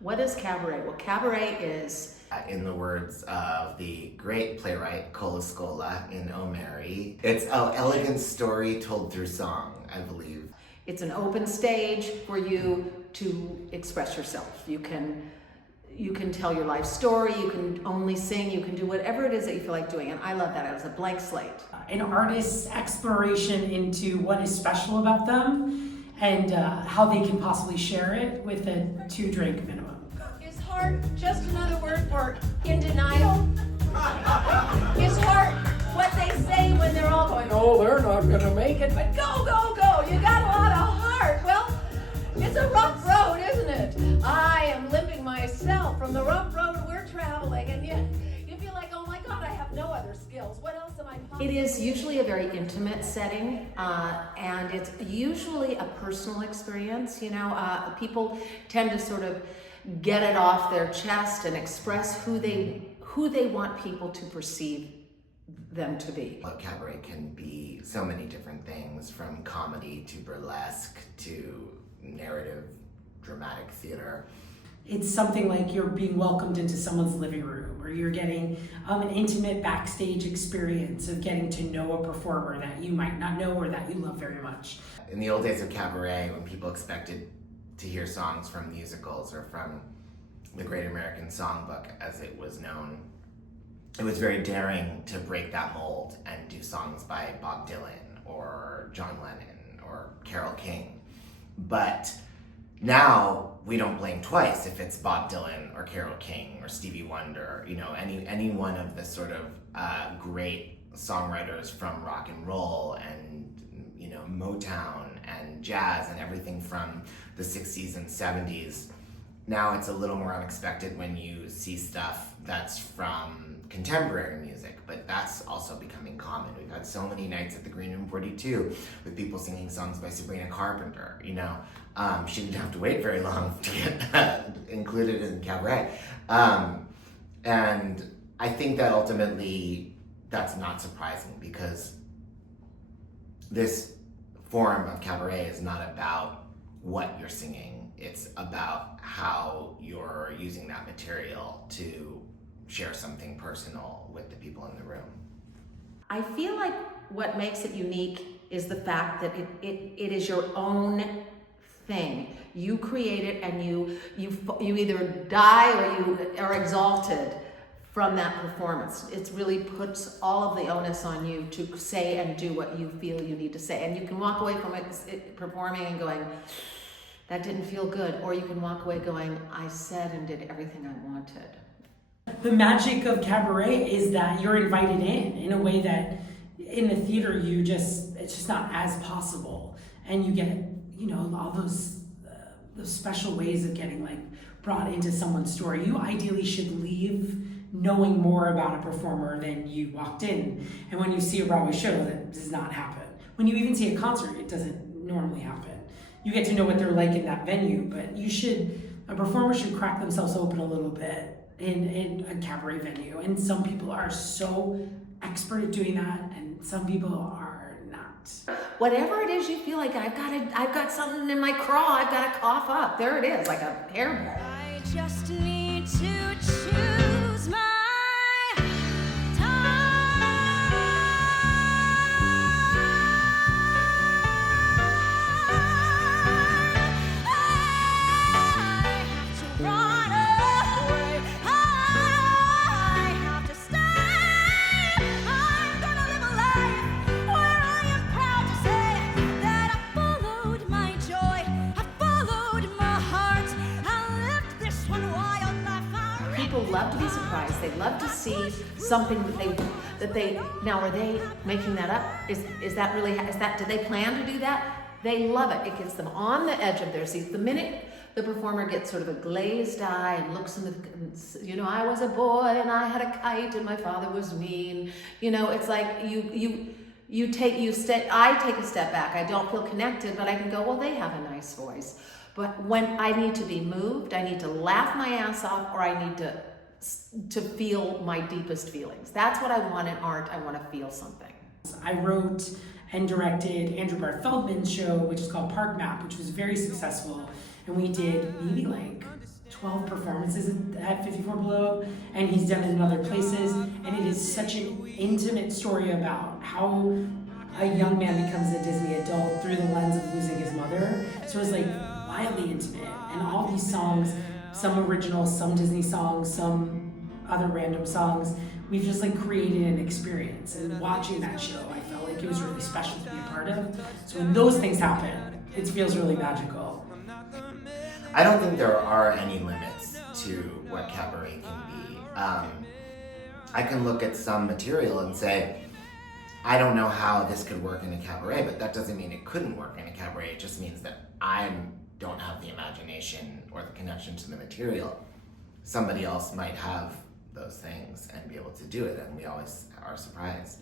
What is cabaret? Well, cabaret is, in the words of the great playwright Cola Scola in O Mary, it's an elegant story told through song, I believe. it's an open stage for you to express yourself. You can tell your life story, you can only sing, you can do whatever it is that you feel like doing, and I love that. It was a blank slate. An artist's exploration into what is special about them and how they can possibly share it with a 2-drink minimum. Is heart just another word for in denial? Is heart what they say when they're all going, oh, they're not gonna make it, but go, go, go, you got a lot of heart. Well, it's a rough road, isn't it? I am limping myself from the rough road we're traveling, and you feel like, oh my God, I have no other skills. What else am I possibly? It is usually a very intimate setting, and it's usually a personal experience. People tend to sort of get it off their chest and express who they want people to perceive them to be. Well, cabaret can be so many different things, from comedy to burlesque to narrative, dramatic theater. It's something like you're being welcomed into someone's living room, or you're getting an intimate backstage experience of getting to know a performer that you might not know or that you love very much. In the old days of cabaret, when people expected to hear songs from musicals or from the Great American Songbook, as it was known, it was very daring to break that mold and do songs by Bob Dylan or John Lennon or Carole King. But now we don't blink twice if it's Bob Dylan or Carole King or Stevie Wonder, any one of the sort of great songwriters from rock and roll and Motown and jazz and everything from the 60s and 70s. Now it's a little more unexpected when you see stuff that's from contemporary music, but that's also becoming common. We've had so many nights at the Green Room 42 with people singing songs by Sabrina Carpenter. She didn't have to wait very long to get included in cabaret. And I think that ultimately that's not surprising, because this form of cabaret is not about what you're singing. It's about how you're using that material to share something personal with the people in the room. I feel like what makes it unique is the fact that it is your own thing. You create it, and you either die or you are exalted from that performance. It really puts all of the onus on you to say and do what you feel you need to say. And you can walk away from it performing and going, that didn't feel good. Or you can walk away going, I said and did everything I wanted. The magic of cabaret is that you're invited in a way that in the theater it's just not as possible. And you get, all those special ways of getting brought into someone's story. You ideally should leave knowing more about a performer than you walked in. And when you see a Broadway show, that does not happen. When you even see a concert, it doesn't normally happen. You get to know what they're like in that venue, but a performer should crack themselves open a little bit in a cabaret venue. And some people are so expert at doing that, and some people are not. Whatever it is you feel like, I've got something in my craw, I've got to cough up. There it is, like a hairball. I just need to choose my time. I have to run away. I have to stay. I'm gonna live a life where I am proud to say that I followed my joy, I followed my heart, I lived this one wild life. People love to be surprised. They love to see something that they now, are they making that up? Is that did they plan to do that? They love it. It gets them on the edge of their seats. The minute the performer gets sort of a glazed eye and looks in the, I was a boy and I had a kite and my father was mean. It's like I take a step back. I don't feel connected, but I can go, well, they have a nice voice. But when I need to be moved, I need to laugh my ass off, or I need to feel my deepest feelings. That's what I want in art. I want to feel something. I wrote and directed Andrew Barth Feldman's show, which is called Park Map, which was very successful. And we did maybe 12 performances at 54 Below, and he's done it in other places, and it is such an intimate story about how a young man becomes a Disney adult through the lens of losing his mother. So it's like wildly intimate, and all these songs, some original, some Disney songs, some other random songs, we've just like created an experience. And watching that show, I felt like it was really special to be a part of. So when those things happen, it feels really magical. I don't think there are any limits to what cabaret can be. I can look at some material and say, I don't know how this could work in a cabaret, but that doesn't mean it couldn't work in a cabaret. It just means that I don't have the imagination or the connection to the material. Somebody else might have those things and be able to do it, and we always are surprised.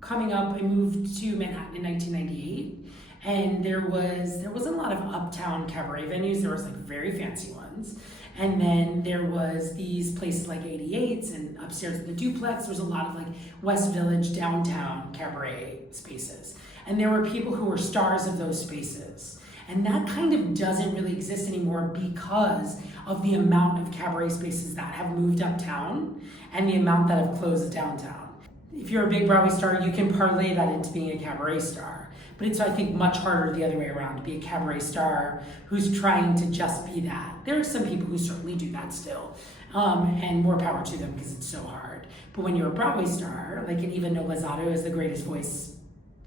Coming up, I moved to Manhattan in 1998, and there wasn't a lot of uptown cabaret venues. There was like very fancy ones, and then there was these places like 88's, and upstairs in the duplex there was a lot of like West Village downtown cabaret spaces, and there were people who were stars of those spaces, and that kind of doesn't really exist anymore because of the amount of cabaret spaces that have moved uptown and the amount that have closed downtown. If you're a big Broadway star, you can parlay that into being a cabaret star. But it's, I think, much harder the other way around to be a cabaret star who's trying to just be that. There are some people who certainly do that still, and more power to them because it's so hard. But when you're a Broadway star, like Eva Noblezado is the greatest voice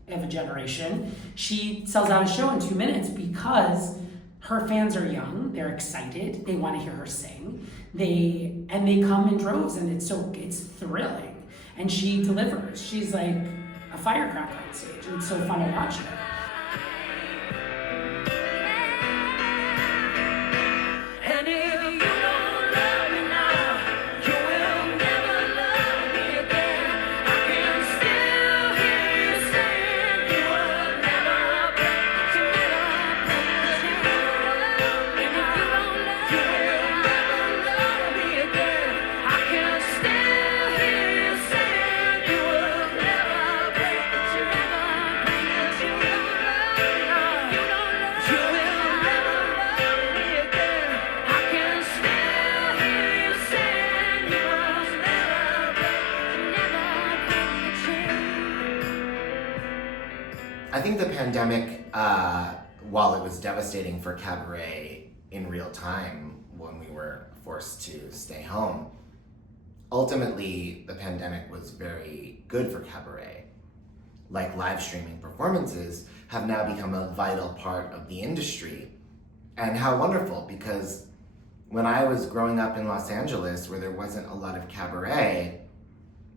of a generation, she sells out a show in 2 minutes because her fans are young, they're excited, they want to hear her sing, they come in droves, and it's thrilling. And she delivers. She's like a firecracker on stage. It's so fun to watch her. And if you don't love me now, you will never love me again. I can still hear you saying you will never break, you never break the chain. And if you don't love me, you will never love me again. I can still hear you saying you will never break, you never break, you don't love me now. You will never love me again. I can still hear you saying you will never break, you never break the chain. I think the pandemic, while it was devastating for cabaret in real time when we were forced to stay home, ultimately the pandemic was very good for cabaret. Like live streaming performances have now become a vital part of the industry. And how wonderful, because when I was growing up in Los Angeles where there wasn't a lot of cabaret,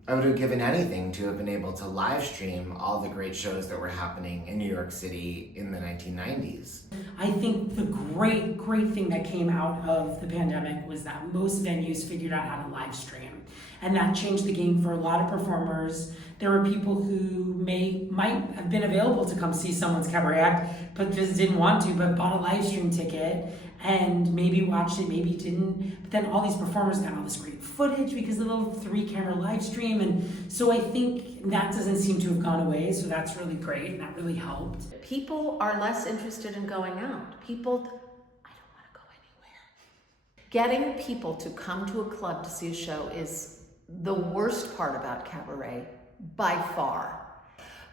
I would have given anything to have been able to live stream all the great shows that were happening in New York City in the 1990s. I think the great thing that came out of the pandemic was that most venues figured out how to live stream. And that changed the game for a lot of performers. There were people who might have been available to come see someone's cabaret act, but just didn't want to, but bought a live stream ticket and maybe watched it, maybe didn't. But then all these performers got all this great footage because of the little 3-camera live stream. And so I think that doesn't seem to have gone away. So that's really great. And that really helped. People are less interested in going out. People, I don't want to go anywhere. Getting people to come to a club to see a show is the worst part about cabaret by far.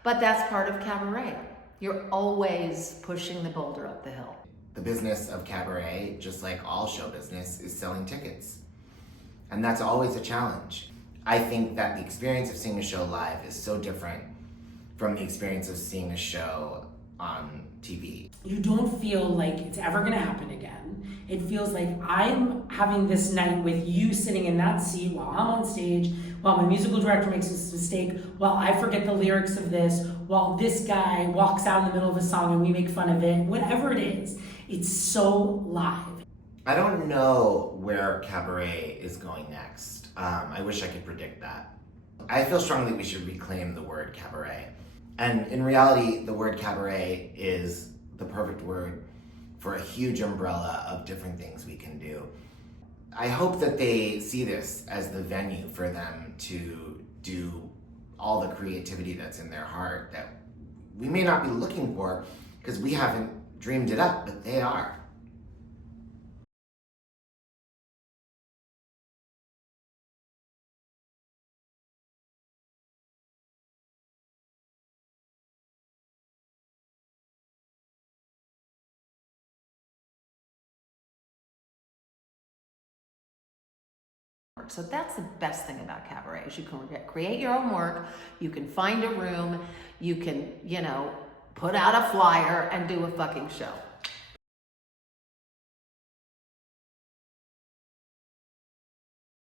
But that's part of cabaret. You're always pushing the boulder up the hill. The business of cabaret, just like all show business, is selling tickets. And that's always a challenge. I think that the experience of seeing a show live is so different from the experience of seeing a show on TV. You don't feel like it's ever gonna happen again. It feels like I'm having this night with you sitting in that seat while I'm on stage, while my musical director makes this mistake, while I forget the lyrics of this, while this guy walks out in the middle of a song and we make fun of it, whatever it is, it's so live. I don't know where cabaret is going next. I wish I could predict that. I feel strongly we should reclaim the word cabaret. And in reality, the word cabaret is the perfect word for a huge umbrella of different things we can do. I hope that they see this as the venue for them to do all the creativity that's in their heart that we may not be looking for because we haven't dreamed it up, but they are. work. So that's the best thing about Cabaret is you can create your own work, you can find a room, you can, put out a flyer and do a fucking show.